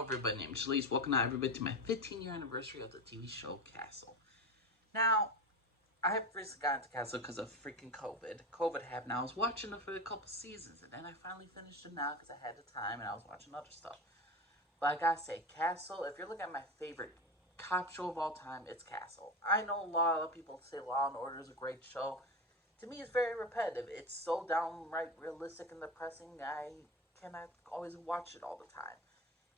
Hello everybody, my name is Shalise. Welcome out everybody to my 15-year anniversary of the TV show Castle. Now, I have recently gotten to Castle because of freaking COVID. COVID happened. I was watching it for a couple seasons, and then I finally finished it now because I had the time and I was watching other stuff. But I gotta say, Castle, if you're looking at my favorite cop show of all time, it's Castle. I know a lot of people say Law and Order is a great show. To me, it's very repetitive. It's so downright realistic and depressing. I cannot always watch it all the time.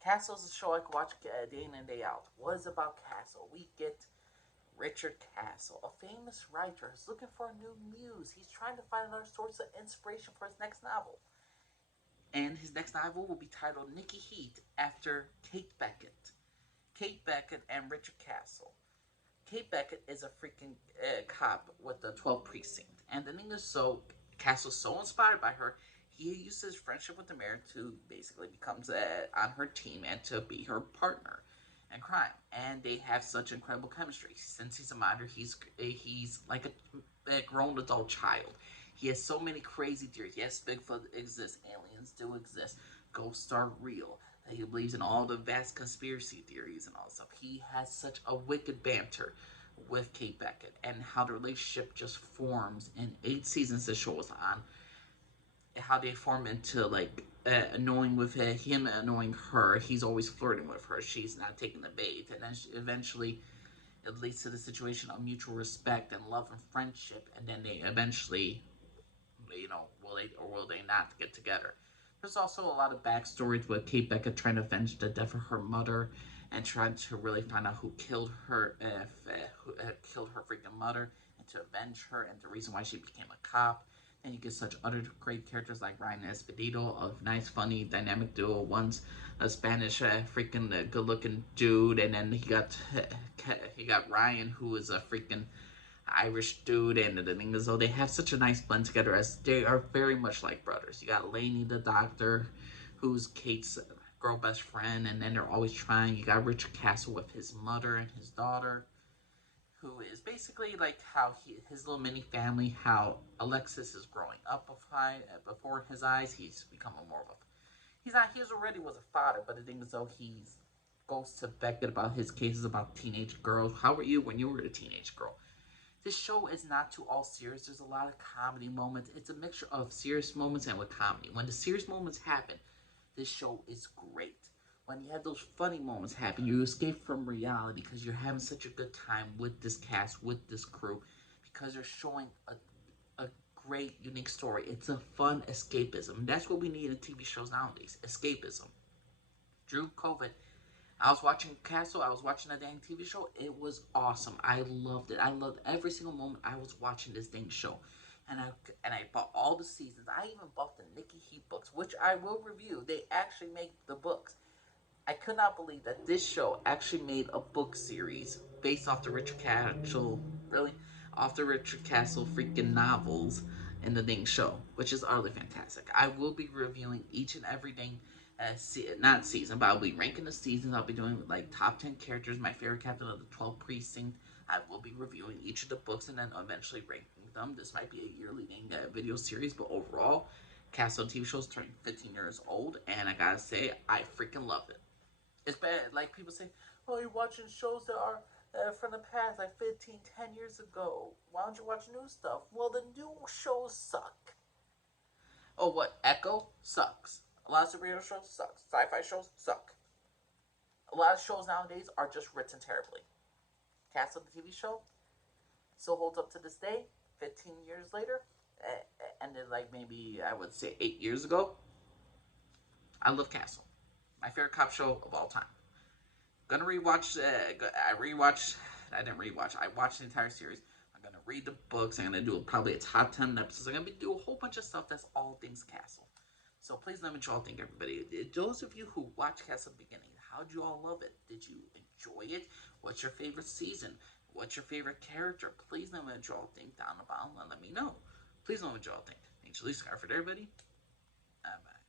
Castle is a show I could watch day in and day out. What is about Castle? We get Richard Castle, a famous writer who's looking for a new muse. He's trying to find another source of inspiration for his next novel. And his next novel will be titled Nikki Heat after Kate Beckett. Kate Beckett and Richard Castle. Kate Beckett is a freaking cop with the 12th precinct. And the thing is, Castle's so inspired by her, he uses his friendship with the mayor to basically becomes on her team and to be her partner in crime. And they have such incredible chemistry. Since he's a minor, he's like a grown adult child. He has so many crazy theories. Yes, Bigfoot exists. Aliens do exist. Ghosts are real. He believes in all the vast conspiracy theories and all stuff. He has such a wicked banter with Kate Beckett and how the relationship just forms in 8 seasons the show was on. How they form into annoying with him annoying her. He's always flirting with her. She's not taking the bait, and then eventually it leads to the situation of mutual respect and love and friendship. And then they eventually, will they or will they not get together? There's also a lot of backstories with Kate Beckett trying to avenge the death of her mother and trying to really find out who killed her, who killed her freaking mother, and to avenge her, and the reason why she became a cop. And you get such other great characters like Ryan Esposito, a nice, funny, dynamic duo. One's a Spanish freaking good-looking dude, and then he got Ryan, who is a freaking Irish dude. And the thing is, though, they have such a nice blend together as they are very much like brothers. You got Lainey, the doctor, who's Kate's girl best friend, and then they're always trying. You got Richard Castle with his mother and his daughter, who is basically like how his little mini family, how Alexis is growing up before his eyes. He's becoming more of a, he already was a father, but the thing is though, he goes to Beckett about his cases about teenage girls. How were you when you were a teenage girl? This show is not too all serious. There's a lot of comedy moments. It's a mixture of serious moments and with comedy. When the serious moments happen, this show is great. When you have those funny moments happen, you escape from reality because you're having such a good time with this cast, with this crew, because they're showing a great, unique story. It's a fun escapism. That's what we need in TV shows nowadays, escapism. Through COVID, I was watching Castle. I was watching a dang TV show. It was awesome. I loved it. I loved every single moment I was watching this dang show. And I bought all the seasons. I even bought the Nikki Heat books, which I will review. They actually make the books. I could not believe that this show actually made a book series based off the Richard Castle, really, off the Richard Castle freaking novels in the dang show, which is utterly fantastic. I will be reviewing each and every dang, not season, but I'll be ranking the seasons. I'll be doing like top 10 characters, my favorite captain of the 12th precinct. I will be reviewing each of the books and then eventually ranking them. This might be a yearly video series, but overall, Castle TV show is turning 15 years old, and I gotta say, I freaking love it. It's bad. Like people say, oh, you're watching shows that are from the past, like 15, 10 years ago. Why don't you watch new stuff? Well, the new shows suck. Oh, what? Echo sucks. A lot of superhero shows suck. Sci-fi shows suck. A lot of shows nowadays are just written terribly. Castle, the TV show, still holds up to this day, 15 years later. And then, like, maybe I would say 8 years ago. I love Castle. My favorite cop show of all time. Gonna rewatch. I rewatched. I didn't rewatch. I watched the entire series. I'm gonna read the books. I'm gonna do probably a top 10 episodes. I'm gonna do a whole bunch of stuff that's all things Castle. So please let me know what y'all think, everybody. Those of you who watched Castle at the beginning, how'd you all love it? Did you enjoy it? What's your favorite season? What's your favorite character? Please let me know what y'all think down the bottom and let me know. Please let me know what y'all think. Thanks, Lisa Scarford, everybody.